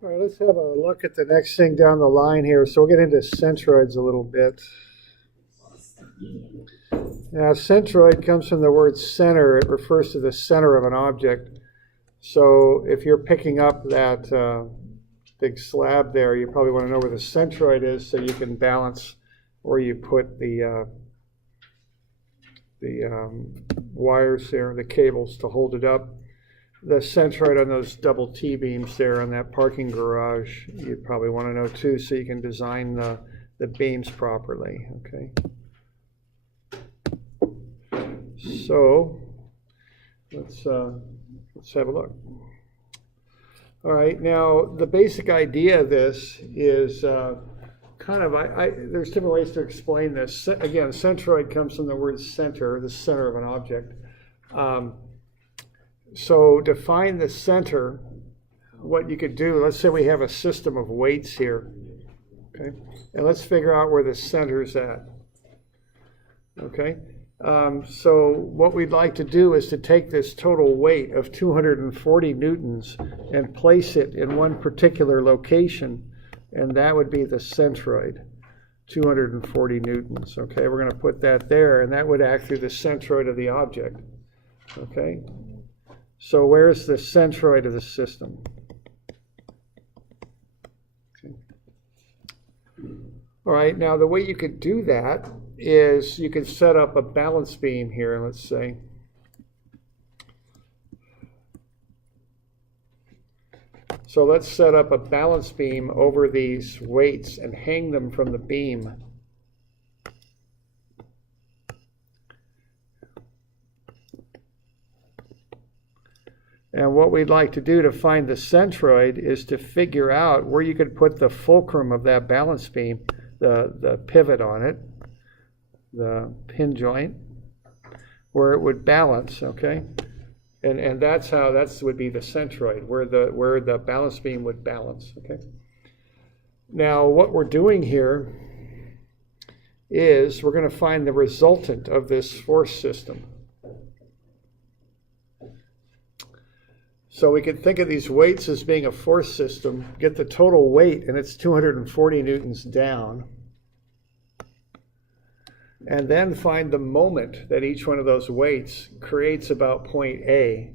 All right, let's have a look at the next thing down the line here. So we'll get into centroids a little bit. Now, centroid comes from the word center. It refers to the center of an object. So if you're picking up that big slab there, you probably want to know where the centroid is so you can balance where you put the wires there, the cables to hold it up. The centroid on those double T-beams there on that parking garage, you probably want to know too, so you can design the beams properly, okay? So let's have a look. All right, now the basic idea of this is there's different ways to explain this. Again, centroid comes from the word center, the center of an object. So to find the center, what you could do, let's say we have a system of weights here, okay? And let's figure out where the center's at, okay? So what we'd like to do is to take this total weight of 240 newtons and place it in one particular location, and that would be the centroid, 240 newtons, okay? We're going to put that there, and that would act through the centroid of the object, okay? So where's the centroid of the system? Okay. All right, now the way you could do that is you could set up a balance beam here, let's say. So let's set up a balance beam over these weights and hang them from the beam. And what we'd like to do to find the centroid is to figure out where you could put the fulcrum of that balance beam, the pivot on it, the pin joint, where it would balance, okay? And that would be the centroid, where the balance beam would balance, okay? Now, what we're doing here is we're going to find the resultant of this force system. So we could think of these weights as being a force system, get the total weight, and it's 240 newtons down, and then find the moment that each one of those weights creates about point A.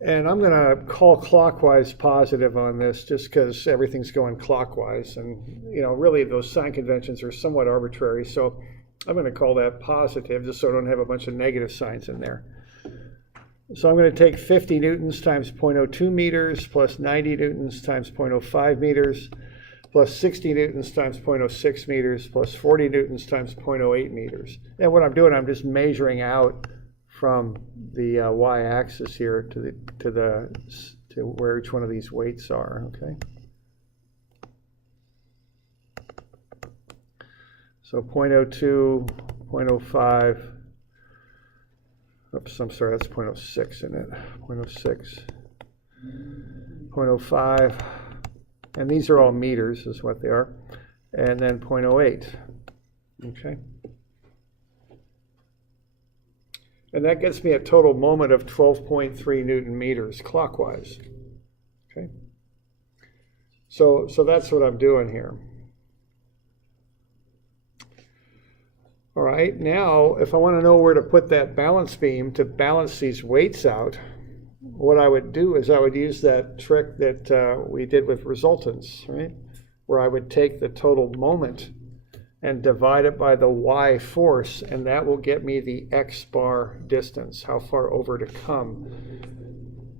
And I'm going to call clockwise positive on this just because everything's going clockwise, and really those sign conventions are somewhat arbitrary, so I'm going to call that positive just so I don't have a bunch of negative signs in there. So I'm going to take 50 newtons times 0.02 meters plus 90 newtons times 0.05 meters plus 60 newtons times 0.06 meters plus 40 newtons times 0.08 meters. And what I'm doing, I'm just measuring out from the y-axis here to where each one of these weights are, okay? So 0.02, 0.05, oops, I'm sorry, that's 0.06, isn't it? 0.06, 0.05, and these are all meters is what they are, and then 0.08, okay? And that gets me a total moment of 12.3 Newton meters clockwise, okay? So that's what I'm doing here. All right, now if I want to know where to put that balance beam to balance these weights out, what I would do is I would use that trick that we did with resultants, right? Where I would take the total moment and divide it by the y force, and that will get me the x bar distance, how far over to come.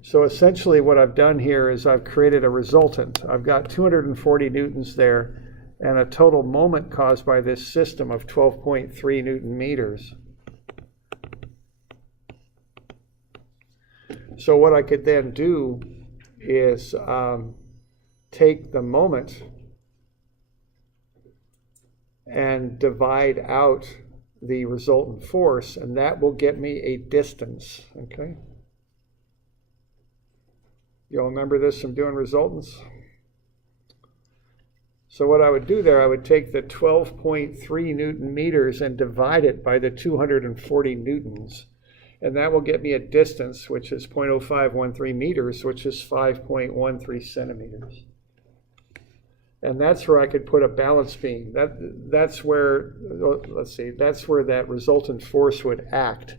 So essentially what I've done here is I've created a resultant. I've got 240 newtons there, and a total moment caused by this system of 12.3 Newton meters. So what I could then do is take the moment and divide out the resultant force, and that will get me a distance, okay? You'll remember this from doing resultants? So what I would do there, I would take the 12.3 Newton meters and divide it by the 240 newtons. And that will get me a distance, which is 0.0513 meters, which is 5.13 centimeters. And that's where I could put a balance beam. That's where, let's see, that's where that resultant force would act,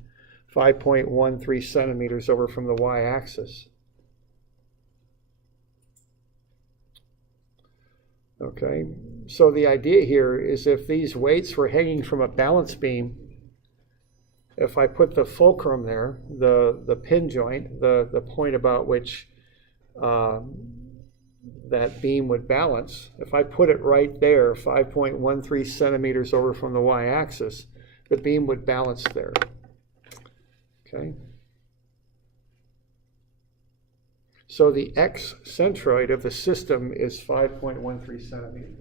5.13 centimeters over from the y-axis. Okay, so the idea here is if these weights were hanging from a balance beam, if I put the fulcrum there, the pin joint, the point about which that beam would balance, if I put it right there, 5.13 centimeters over from the y-axis, the beam would balance there. Okay. So the X centroid of the system is 5.13 centimeters.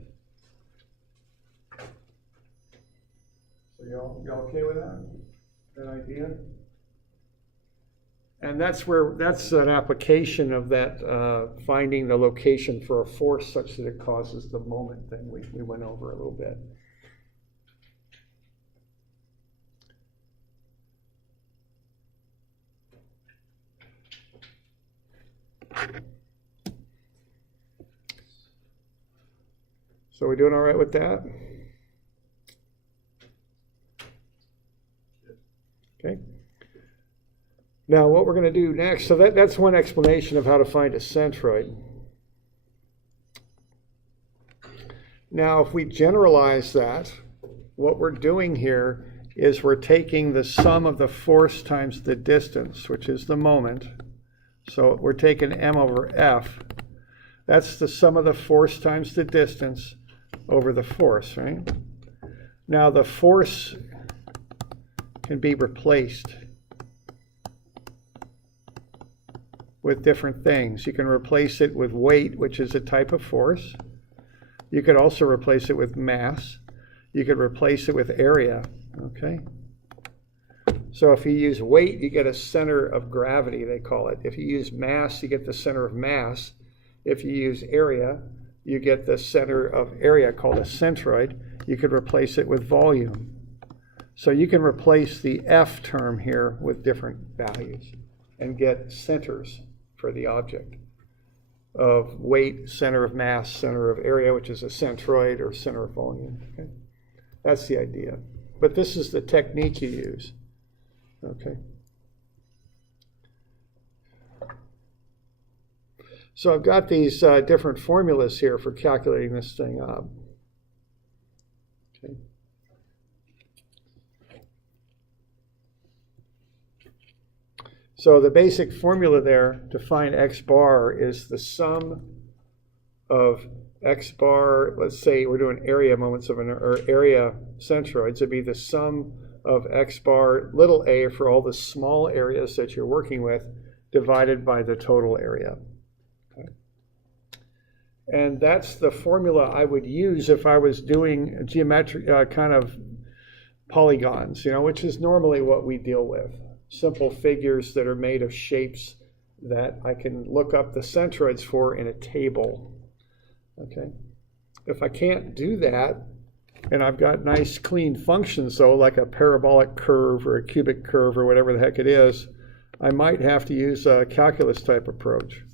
So y'all okay with that? That idea? And that's an application of that finding the location for a force such that it causes the moment thing we went over a little bit. So we're doing all right with that? Okay. Now what we're going to do next, so that's one explanation of how to find a centroid. Now if we generalize that, what we're doing here is we're taking the sum of the force times the distance, which is the moment. So we're taking m over f. That's the sum of the force times the distance over the force, right? Now the force can be replaced with different things. You can replace it with weight, which is a type of force. You could also replace it with mass. You could replace it with area, okay? So if you use weight, you get a center of gravity, they call it. If you use mass, you get the center of mass. If you use area, you get the center of area called a centroid. You could replace it with volume. So you can replace the F term here with different values and get centers for the object of weight, center of mass, center of area, which is a centroid, or center of volume. Okay? That's the idea. But this is the technique you use. Okay. So I've got these different formulas here for calculating this thing up. Okay. So the basic formula there to find x bar is the sum of x bar, let's say we're doing area moments of or area centroids, it'd be the sum of x bar little a for all the small areas that you're working with divided by the total area. Okay. And that's the formula I would use if I was doing geometric kind of polygons, which is normally what we deal with. Simple figures that are made of shapes that I can look up the centroids for in a table. Okay. If I can't do that, and I've got nice clean functions though, like a parabolic curve or a cubic curve or whatever the heck it is, I might have to use a calculus type approach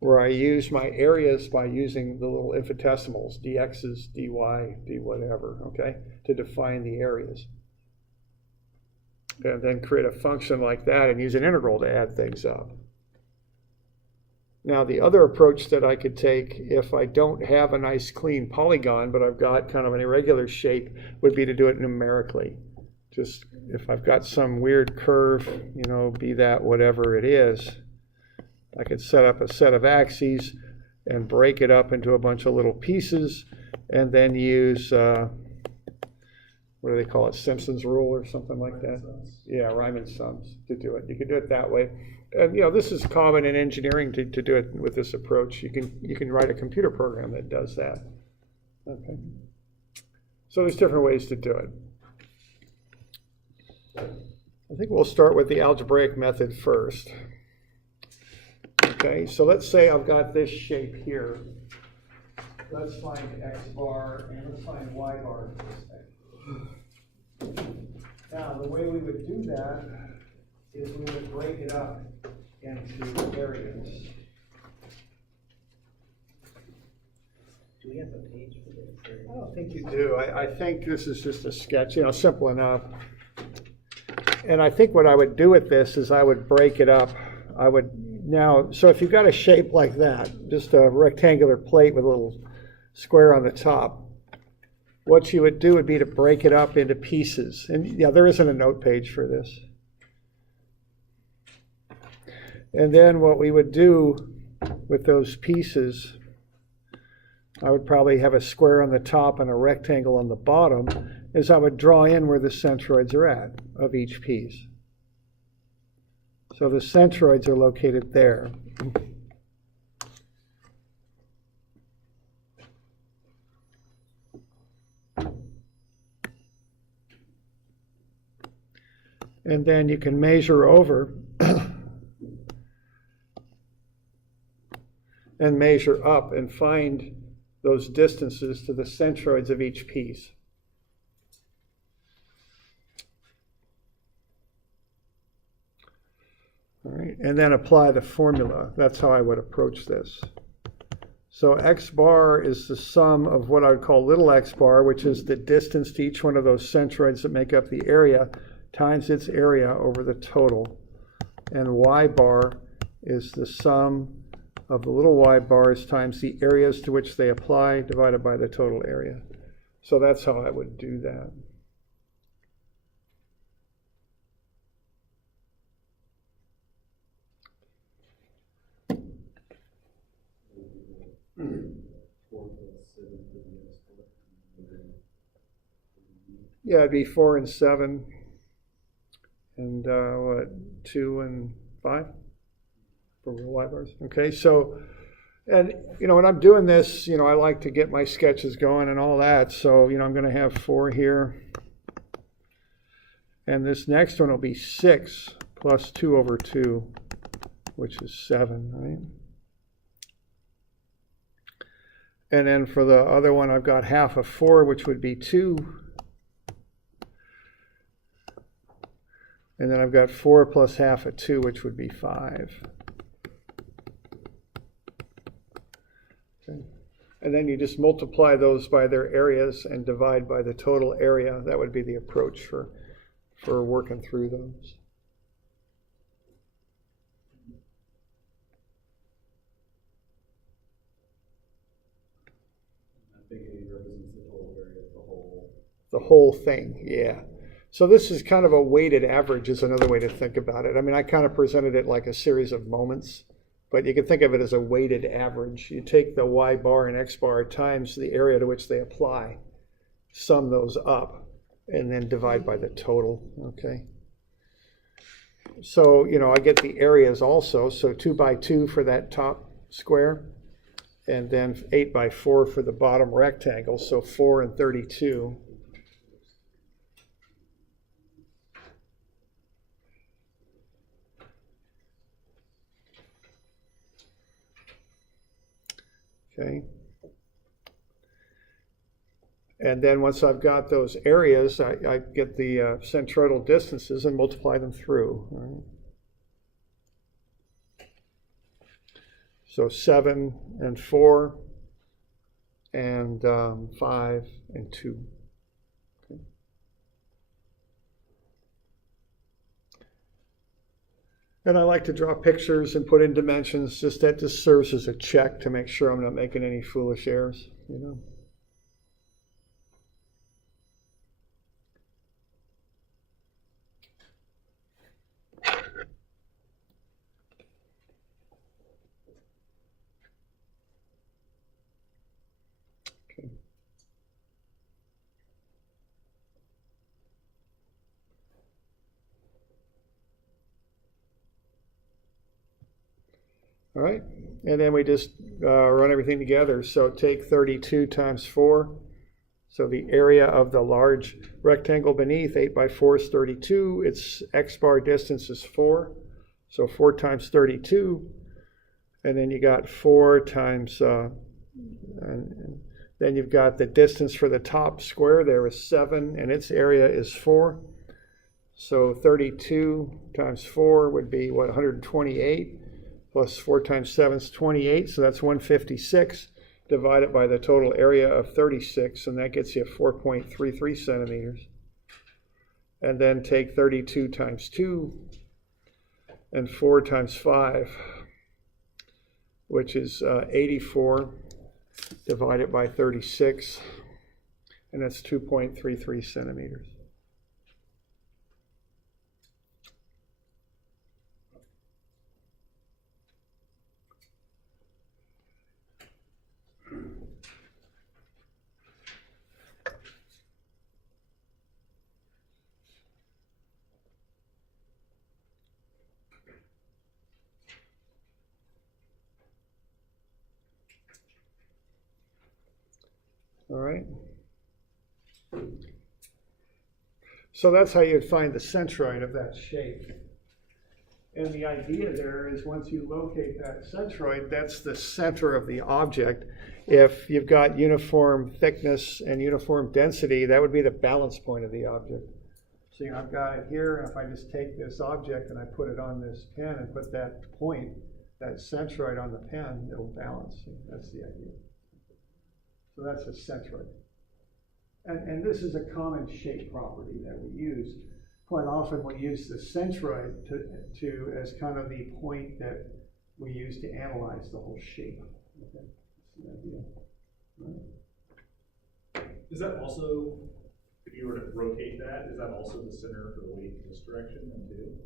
where I use my areas by using the little infinitesimals, dx's, dy, d whatever, okay, to define the areas. And then create a function like that and use an integral to add things up. Now the other approach that I could take if I don't have a nice clean polygon but I've got kind of an irregular shape would be to do it numerically. Just if I've got some weird curve, be that whatever it is, I could set up a set of axes and break it up into a bunch of little pieces and then use what do they call it, Simpson's rule or something like that? Yeah, Riemann sums to do it. You can do it that way. And this is common in engineering to do it with this approach. You can write a computer program that does that. Okay. So there's different ways to do it. I think we'll start with the algebraic method first. Okay, so let's say I've got this shape here. Let's find x bar and let's find y bar for this thing. Now, the way we would do that is we would break it up into areas. Do we have a page for this? I don't think you do. I think this is just a sketch, simple enough. And I think what I would do with this is I would break it up. So if you've got a shape like that, just a rectangular plate with a little square on the top, what you would do would be to break it up into pieces. And yeah, there isn't a note page for this. And then what we would do with those pieces, I would probably have a square on the top and a rectangle on the bottom, is I would draw in where the centroids are at of each piece. So the centroids are located there. And then you can measure over and measure up and find those distances to the centroids of each piece. All right, and then apply the formula. That's how I would approach this. So x bar is the sum of what I would call little x bar, which is the distance to each one of those centroids that make up the area, times its area over the total. And y bar is the sum of the little y bars times the areas to which they apply divided by the total area. So that's how I would do that. Yeah, it'd be 4 and 7, and 2 and 5 for real y bars. Okay, so, and when I'm doing this, I like to get my sketches going and all that. So, I'm going to have 4 here, and this next one will be 6 plus 2 over 2, which is 7, right? And then for the other one, I've got half of 4, which would be 2. And then I've got 4 plus half of 2, which would be 5. Okay. And then you just multiply those by their areas and divide by the total area. That would be the approach for working through those. I think it represents the total area of the whole. The whole thing, yeah. So this is kind of a weighted average is another way to think about it. I mean, I kind of presented it like a series of moments, but you can think of it as a weighted average. You take the y bar and x bar times the area to which they apply, sum those up, and then divide by the total, okay? So, I get the areas also. So 2 by 2 for that top square, and then 8 by 4 for the bottom rectangle. So 4 and 32. Okay. And then once I've got those areas, I get the centroidal distances and multiply them through. Right? So 7 and 4 and 5 and 2. Okay. And I like to draw pictures and put in dimensions. That just serves as a check to make sure I'm not making any foolish errors, Okay. All right, and then we just run everything together. So take 32 times 4. So the area of the large rectangle beneath, 8 by 4 is 32. Its x bar distance is 4. So 4 times 32. And then you got 4 times, and then you've got the distance for the top square there is 7, and its area is 4. So 32 times 4 would be, 128? Plus 4 times 7 is 28, so that's 156. divide it by the total area of 36, and that gets you 4.33 centimeters. And then take 32 times 2 and 4 times 5, which is 84 divided by 36, and that's 2.33 centimeters. All right. So that's how you'd find the centroid of that shape. And the idea there is once you locate that centroid, that's the center of the object. If you've got uniform thickness and uniform density, that would be the balance point of the object. So I've got it here, and if I just take this object and I put it on this pen and put that point, that centroid on the pen, it'll balance. That's the idea. So that's a centroid. And this is a common shape property that we use. Quite often we use the centroid to as kind of the point that we use to analyze the whole shape. Okay, that's the idea. Right. Is that also, if you were to rotate that, is that also the center for the weight in this direction then too?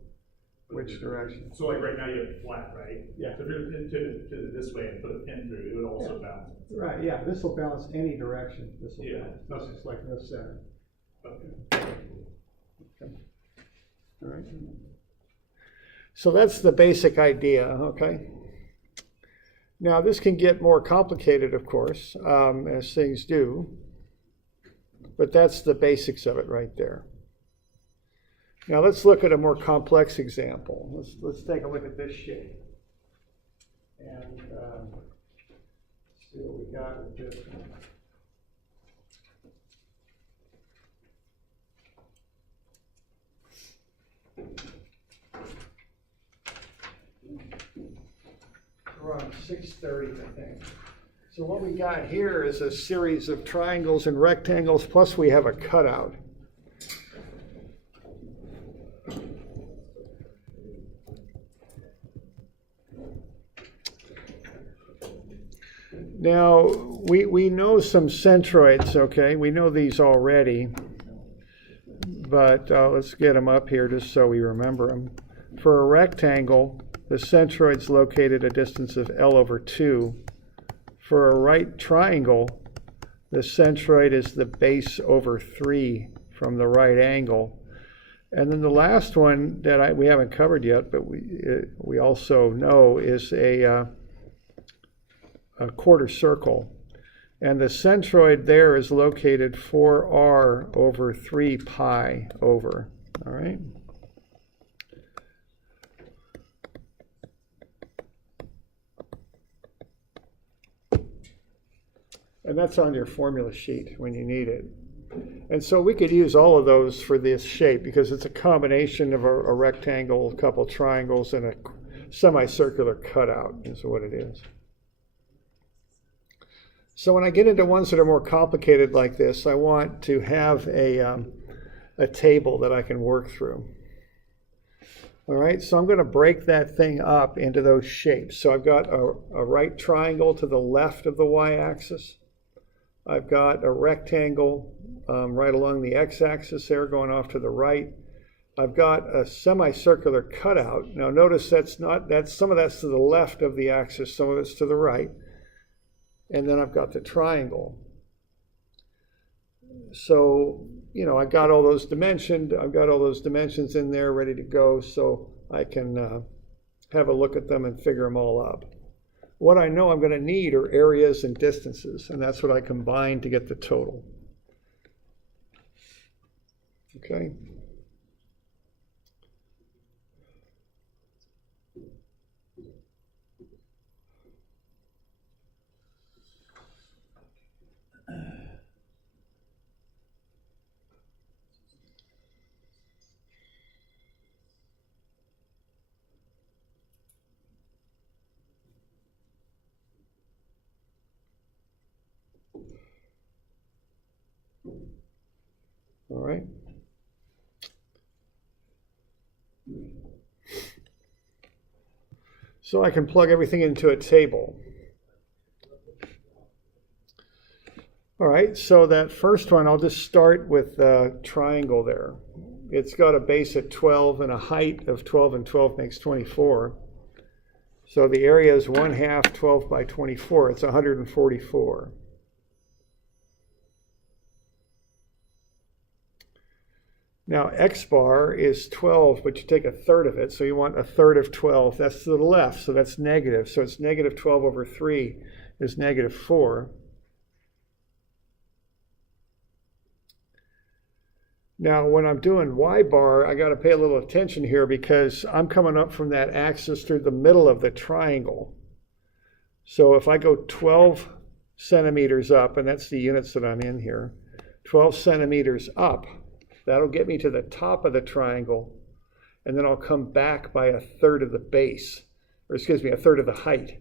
Which direction? So like right now you have it flat, right? Yeah. So if you're to this way and put a pin through, it would also balance. Right, yeah, this will balance any direction. This will Yeah. balance. This is like no center. Okay. Okay. All right. So that's the basic idea, okay? Now this can get more complicated, of course, as things do, but that's the basics of it right there. Now let's look at a more complex example. Let's take a look at this shape. And see what we got with this one. We're on 630, I think. So what we got here is a series of triangles and rectangles, plus we have a cutout. Now, we know some centroids, okay? We know these already, but let's get them up here just so we remember them. For a rectangle, the centroid's located a distance of L over 2. For a right triangle, the centroid is the base over 3 from the right angle. And then the last one that we haven't covered yet, but we also know is a quarter circle. And the centroid there is located 4r over 3 pi over. All right? And that's on your formula sheet when you need it. And so we could use all of those for this shape because it's a combination of a rectangle, a couple triangles, and a semicircular cutout is what it is. So when I get into ones that are more complicated like this, I want to have a table that I can work through. All right, so I'm going to break that thing up into those shapes. So I've got a right triangle to the left of the y-axis. I've got a rectangle right along the x-axis there going off to the right. I've got a semicircular cutout. Now notice some of that's to the left of the axis, some of it's to the right. And then I've got the triangle. So, I got all those dimensioned. I've got all those dimensions in there ready to go so I can have a look at them and figure them all up. What I know I'm going to need are areas and distances, and that's what I combine to get the total. Okay. right? So I can plug everything into a table. All right, so that first one, I'll just start with the triangle there. It's got a base at 12 and a height of 12, and 12 makes 24. So the area is 1/2 12 by 24. It's 144. Now x bar is 12, but you take 1/3 of it, so you want 1/3 of 12. That's to the left, so that's negative. So it's negative 12 over 3 is negative 4. Now, when I'm doing y bar, I got to pay a little attention here because I'm coming up from that axis through the middle of the triangle. So if I go 12 centimeters up, and that's the units that I'm in here, 12 centimeters up, that'll get me to the top of the triangle, and then I'll come back by 1/3 of the base, or excuse me, 1/3 of the height.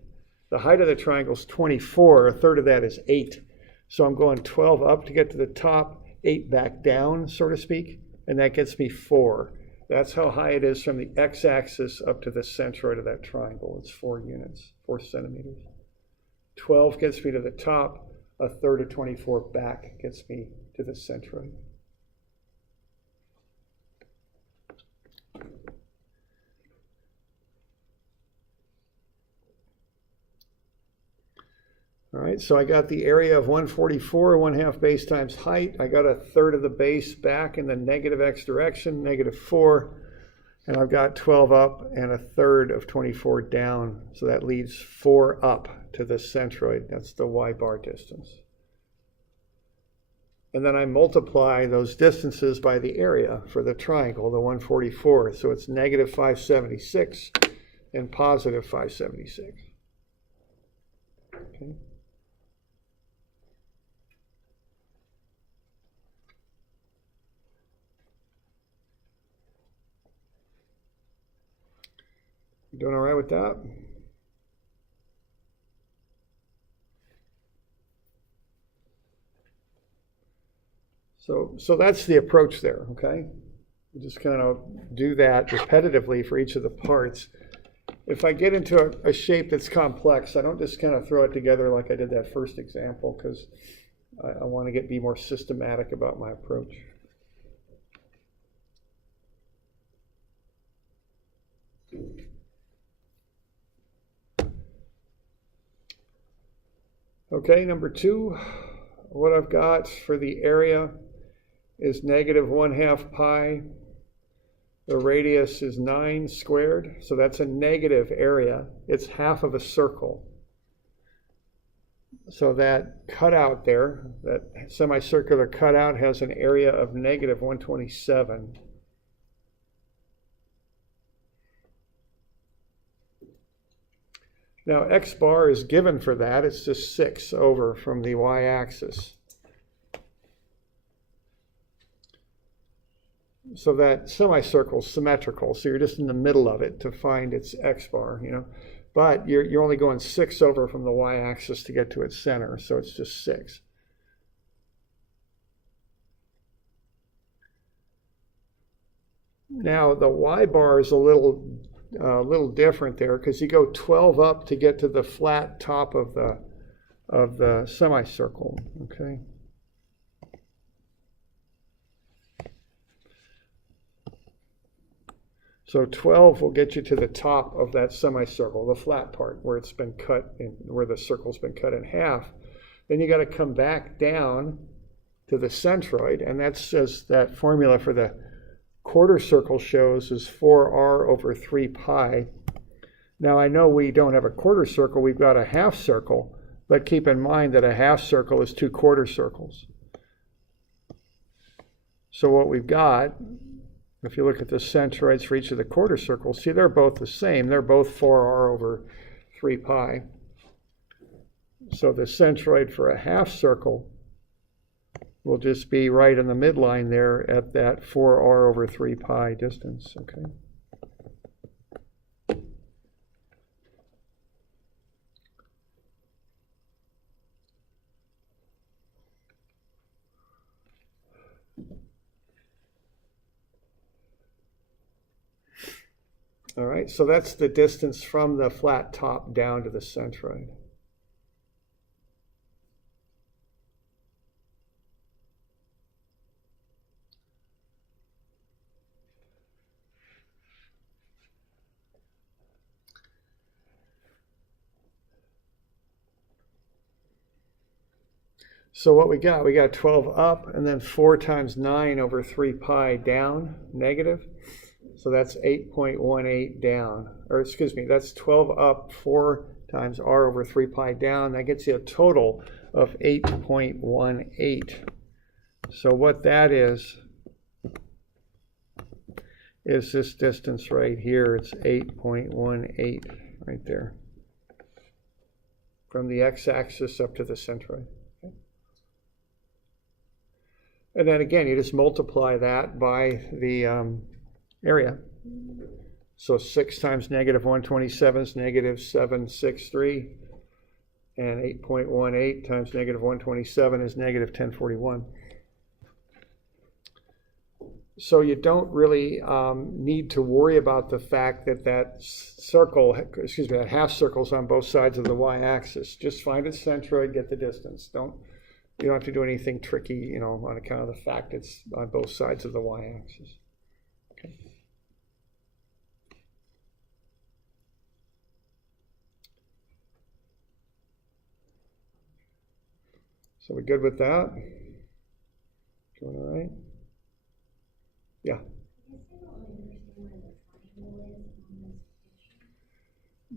The height of the triangle is 24, 1/3 of that is 8. So I'm going 12 up to get to the top, 8 back down, so to speak, and that gets me 4. That's how high it is from the x-axis up to the centroid of that triangle. It's 4 units, 4 centimeters. 12 gets me to the top, 1/3 of 24 back gets me to the centroid. All right, so I got the area of 144, 1/2 base times height. I got 1/3 of the base back in the negative x direction, negative 4. And I've got 12 up and 1/3 of 24 down. So that leaves 4 up to the centroid. That's the y bar distance. And then I multiply those distances by the area for the triangle, the 144. So it's negative 576 and positive 576. Okay. You doing all right with that? So that's the approach there, okay? You just kind of do that repetitively for each of the parts. If I get into a shape that's complex, I don't just kind of throw it together like I did that first example, because I want to be more systematic about my approach. Okay, number 2, what I've got for the area is negative 1/2 pi. The radius is 9 squared, so that's a negative area. It's half of a circle. So that cutout there, that semicircular cutout, has an area of negative 127. Now, x bar is given for that. It's just 6 over from the y-axis. So that semicircle is symmetrical, so you're just in the middle of it to find its x bar, you know. But you're only going 6 over from the y-axis to get to its center, so it's just 6. Now, the y bar is a little different there, because you go 12 up to get to the flat top of the semicircle, okay? So 12 will get you to the top of that semicircle, the flat part, where it's been cut in, where the circle's been cut in half. Then you got to come back down to the centroid, and that's as that formula for the quarter circle shows is 4r over 3 pi. Now I know we don't have a quarter circle, we've got a half circle, but keep in mind that a half circle is 2 quarter circles. So what we've got, if you look at the centroids for each of the quarter circles, see they're both the same. They're both 4r over 3 pi. So the centroid for a half circle will just be right in the midline there at that 4r over 3 pi distance, okay? All right, so that's the distance from the flat top down to the centroid. So what we got 12 up and then 4 times 9 over 3 pi down, negative. So that's 8.18 down, or excuse me, that's 12 up, 4 times r over 3 pi down. That gets you a total of 8.18. So what that is this distance right here. It's 8.18 right there. From the x-axis up to the centroid. And then again, you just multiply that by the area. So 6 times negative 127 is negative 763. And 8.18 times negative 127 is negative 1041. So you don't really need to worry about the fact that that circle, excuse me, that half circle's on both sides of the y-axis. Just find its centroid, get the distance. You don't have to do anything tricky, you know, on account of the fact it's on both sides of the y-axis. Okay. So we're good with that? Doing all right? Yeah.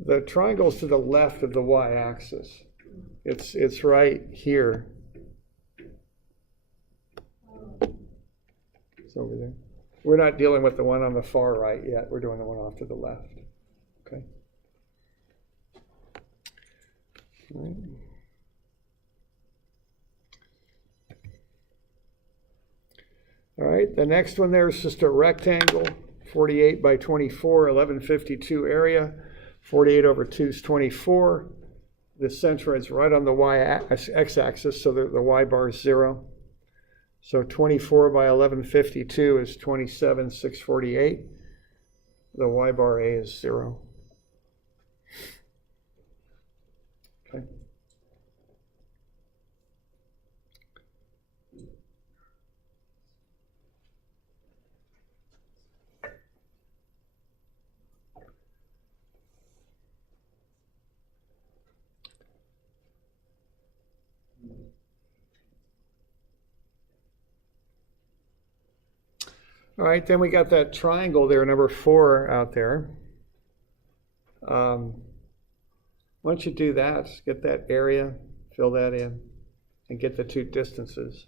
The triangle's to the left of the y-axis. It's right here. It's over there. We're not dealing with the one on the far right yet. We're doing the one off to the left. Okay. All right. All right, the next one there is just a rectangle, 48 by 24, 1152 area. 48 over 2 is 24. The centroid's right on the x-axis, so the y bar is 0. So 24 by 1152 is 27,648. The y bar A is 0. Okay. All right, then we got that triangle there, number 4 out there. Once you do that, get that area, fill that in, and get the 2 distances.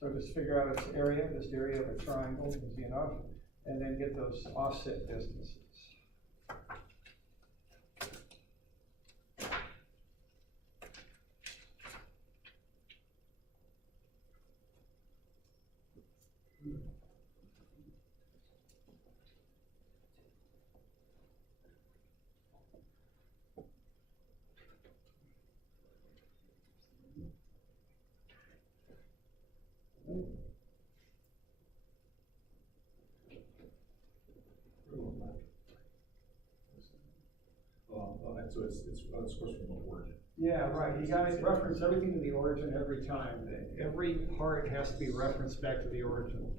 So just figure out its area, this area of a triangle is enough, and then get those offset distances. So it's supposed from the origin. Yeah, right. You got to reference everything to the origin every time. Every part has to be referenced back to the origin.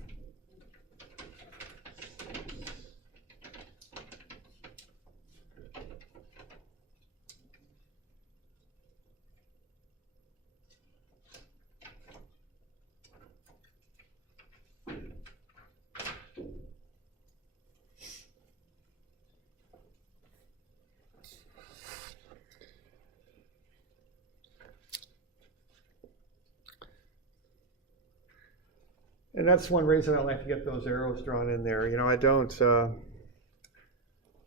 And that's one reason I like to get those arrows drawn in there. You know, I don't,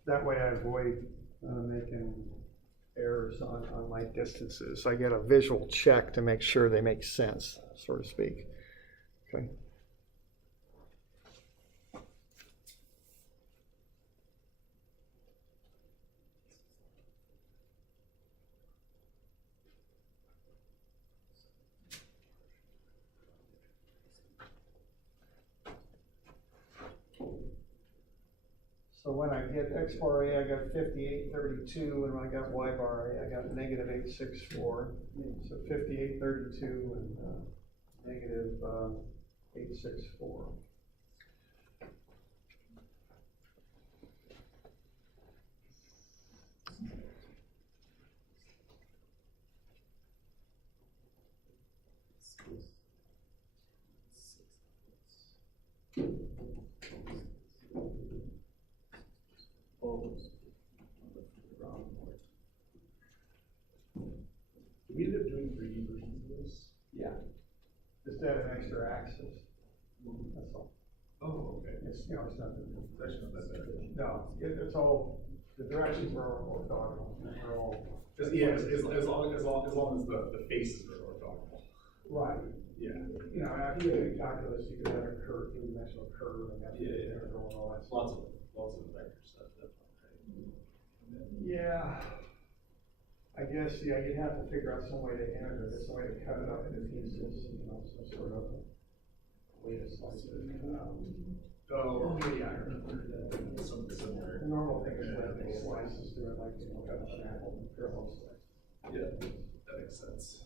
that way I avoid making errors on my distances. I get a visual check to make sure they make sense, so to speak. Okay. So when I get X bar A, I got 5832, and when I got Y bar A, I got negative 864. So 5832 and negative 864. Did we end up doing 3D versions of this? Yeah. Just add an extra axis. That's all. Oh, okay. It's, you know, it's nothing. It's actually not that bad. No, it's all, the directions are orthogonal. They're all. Yeah, as long as the faces are orthogonal. Right. Yeah. You know, after you do calculus, you could have a curve, three-dimensional curve, and that's integral and all that stuff. Lots of vector stuff, definitely. Yeah. I guess, yeah, you'd have to figure out some way to integrate it, some way to cut it up into pieces, you know, some sort of way to slice it. Oh, yeah, I remember that. Something similar. The normal thing is that they slices through it, like, you know, cut an apple and parallel slice. Yeah, that makes sense.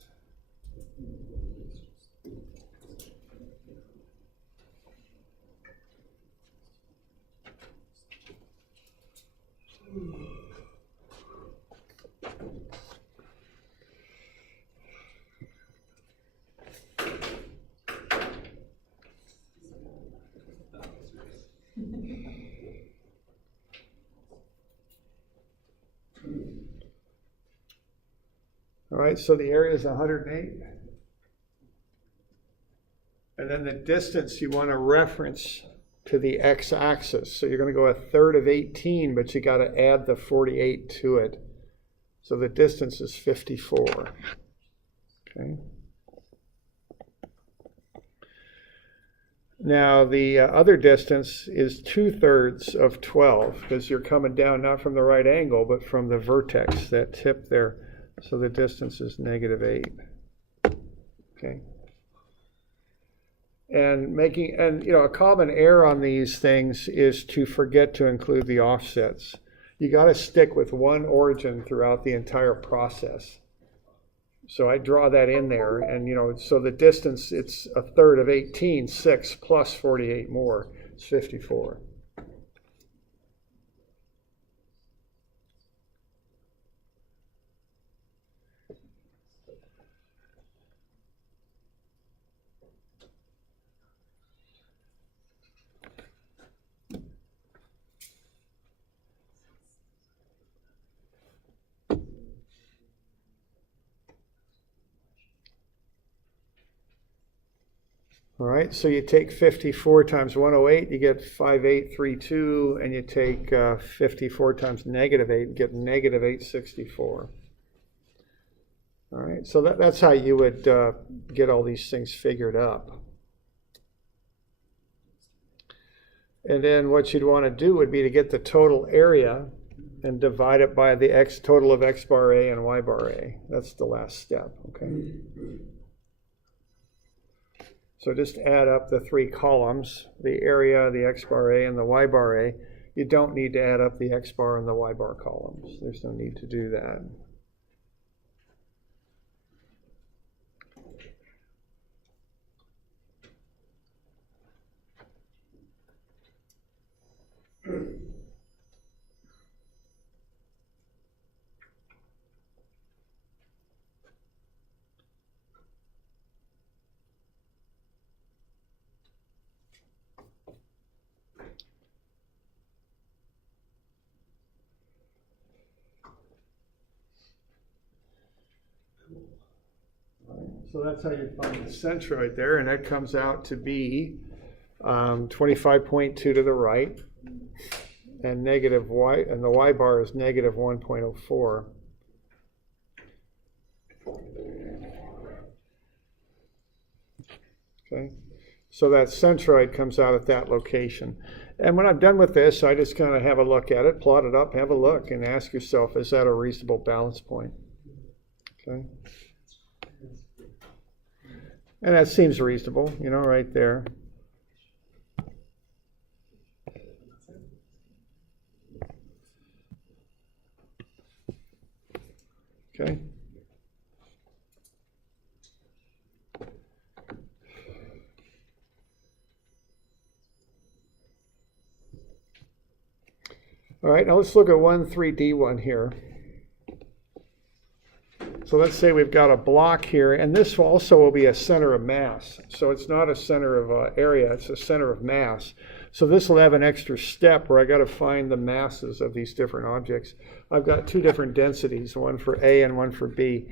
All right, so the area is 108. And then the distance you want to reference to the x-axis. So you're going to go a third of 18, but you got to add the 48 to it. So the distance is 54. Okay. Now the other distance is 2/3 of 12, because you're coming down not from the right angle, but from the vertex, that tip there. So the distance is -8. Okay. And you know, a common error on these things is to forget to include the offsets. You got to stick with one origin throughout the entire process. So I draw that in there, and you know, so the distance, it's a third of 18, 6 plus 48 more, it's 54. All right, so you take 54 times 108, you get 5832, and you take 54 times -8, you get -864. All right, so that's how you would get all these things figured up. And then what you'd want to do would be to get the total area and divide it by the total of X bar A and Y bar A. That's the last step, okay? So just add up the three columns, the area, the X bar A, and the Y bar A. You don't need to add up the X bar and the Y bar columns. There's no need to do that. So that's how you find the centroid there, and that comes out to be 25.2 to the right, and negative y, and the y bar is negative 1.04. Okay, so that centroid comes out at that location. And when I'm done with this, I just kind of have a look at it, plot it up, have a look, and ask yourself, is that a reasonable balance point? Okay. And that seems reasonable, you know, right there. Okay. All right, now let's look at 1,3D1 here. So let's say we've got a block here, and this also will be a center of mass. So it's not a center of area, it's a center of mass. So this will have an extra step where I got to find the masses of these different objects. I've got two different densities, one for A and one for B.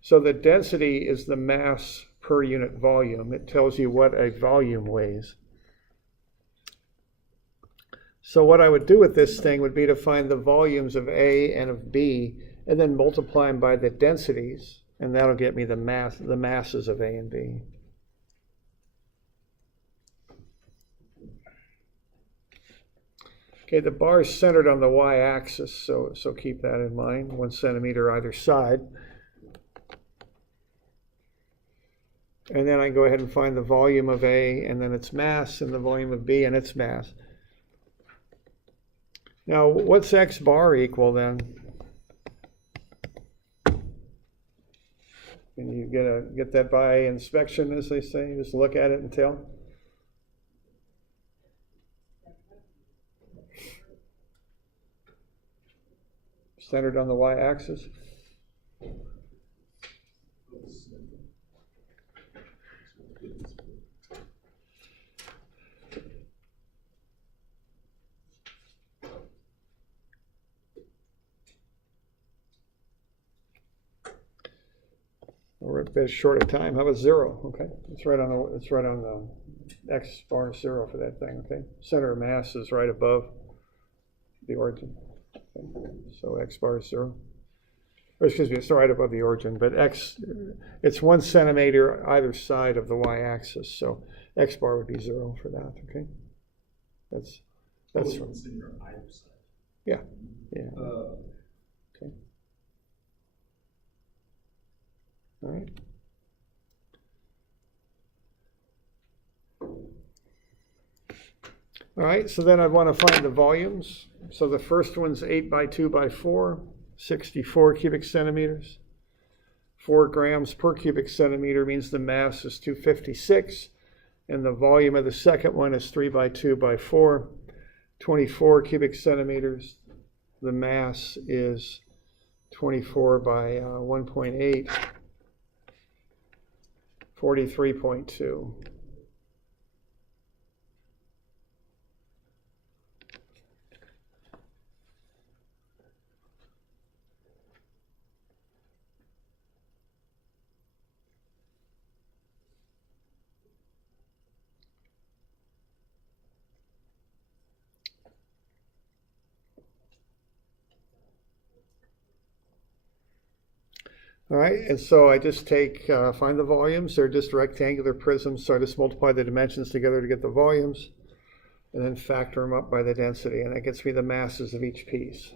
So the density is the mass per unit volume. It tells you what a volume weighs. So what I would do with this thing would be to find the volumes of A and of B, and then multiply them by the densities, and that'll get me the masses of A and B. Okay, the bar is centered on the y-axis, so keep that in mind, 1 centimeter either side. And then I go ahead and find the volume of A and then its mass, and the volume of B and its mass. Now, what's x bar equal then? And you get that by inspection, as they say, just look at it and tell. Centered on the y-axis. We're a bit short of time. How about 0? Okay, it's right on the x bar 0 for that thing. Okay, center of mass is right above the origin. Okay. So x bar is 0. Or excuse me, it's right above the origin, but x, it's 1 centimeter either side of the y-axis. So x bar would be 0 for that. Okay, that's What's in your either side? yeah. Okay. All right. All right, so then I want to find the volumes. So the first one's 8 by 2 by 4, 64 cubic centimeters. 4 grams per cubic centimeter means the mass is 256. And the volume of the second one is 3 by 2 by 4, 24 cubic centimeters. The mass is 24 by 1.8. 43.2. All right, and so I just find the volumes. They're just rectangular prisms, so I just multiply the dimensions together to get the volumes, and then factor them up by the density, and that gets me the masses of each piece.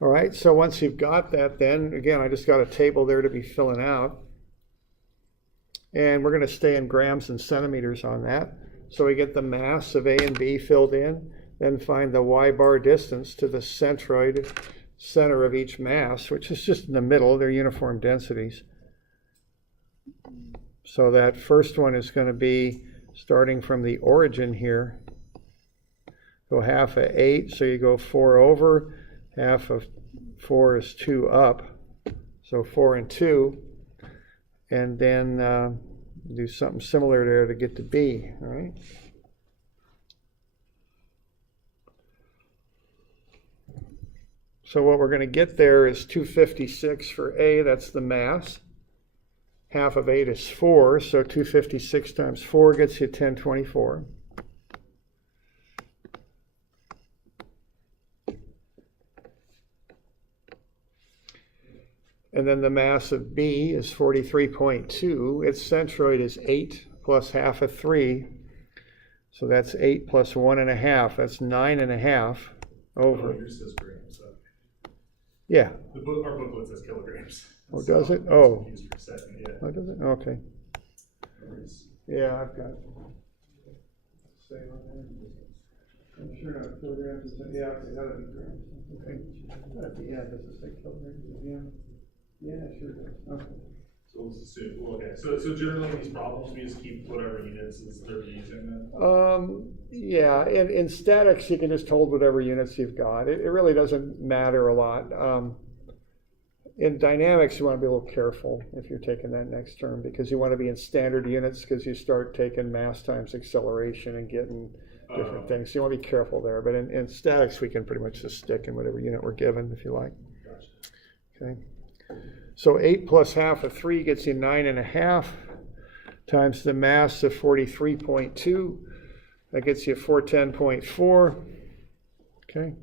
All right, so once you've got that, then again, I just got a table there to be filling out. And we're going to stay in grams and centimeters on that. So we get the mass of A and B filled in, then find the y bar distance to the centroid center of each mass, which is just in the middle. They're uniform densities. So that first one is going to be starting from the origin here. Go half of 8, so you go 4 over. Half of 4 is 2 up, so 4 and 2, and then do something similar there to get to B, all right? So what we're going to get there is 256 for A, that's the mass. Half of 8 is 4, so 256 times 4 gets you 1024. And then the mass of B is 43.2. Its centroid is 8 plus half of 3. So that's 8 plus 1.5. That's 9.5 over. Oh, yours says grams, so. Yeah. Our booklet says kilograms. Oh, So does it? I was Oh. confused for a second, yeah. Oh, does it? Okay. Yeah, I've got. Same on there. I'm sure not kilograms. Yeah, okay, that'll be grams. Okay. Yeah, does it say kilograms? Yeah. Yeah, sure does. Okay. So let's assume, well, okay, so generally in these problems, we just keep whatever units is they're using then? Yeah, in statics, you can just hold whatever units you've got. It really doesn't matter a lot. In dynamics, you want to be a little careful if you're taking that next term, because you want to be in standard units, because you start taking mass times acceleration and getting different things. So you want to be careful there. But in statics, we can pretty much just stick in whatever unit we're given, if you like. Gotcha. Okay. So 8 plus half of 3 gets you 9.5 times the mass of 43.2. That gets you 410.4. Okay.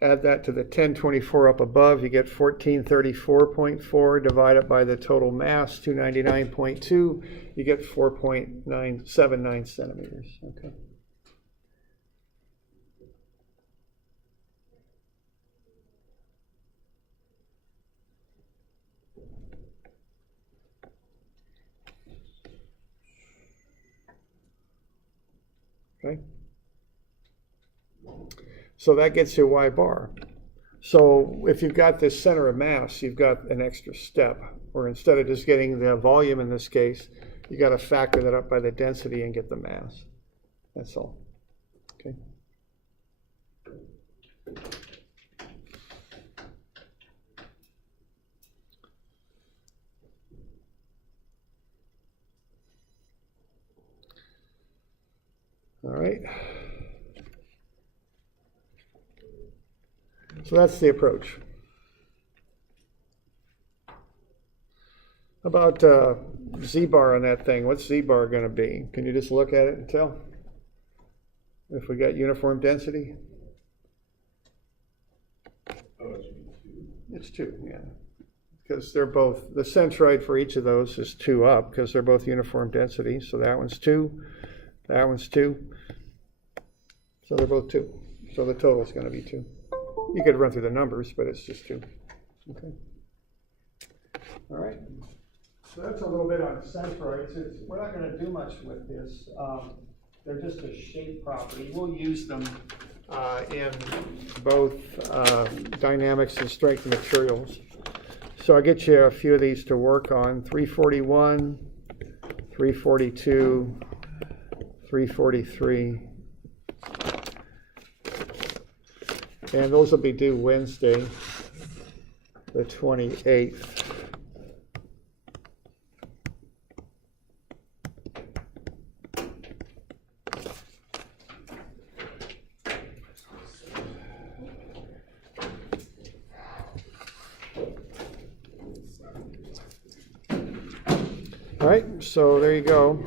Add that to the 1024 up above, you get 1434.4. Divide it by the total mass, 299.2. You get 4.979 centimeters. Okay. Okay. So that gets you y bar. So if you've got this center of mass, you've got an extra step, where instead of just getting the volume in this case, you got to factor that up by the density and get the mass. That's all. Okay. All right. So that's the approach. About z-bar on that thing, what's z-bar going to be? Can you just look at it and tell? If we got uniform density? Oh, it should be 2. It's 2, yeah. Because they're both, the centroid for each of those is 2 up, because they're both uniform density. So that one's 2, that one's 2. So they're both 2. So the total is going to be 2. You could run through the numbers, but it's just 2. Okay. All right. So that's a little bit on centroids. We're not going to do much with this. They're just a shape property. We'll use them in both dynamics and strength materials. So I'll get you a few of these to work on. 341, 342, 343. And those will be due Wednesday, the 28th. All right, so there you go.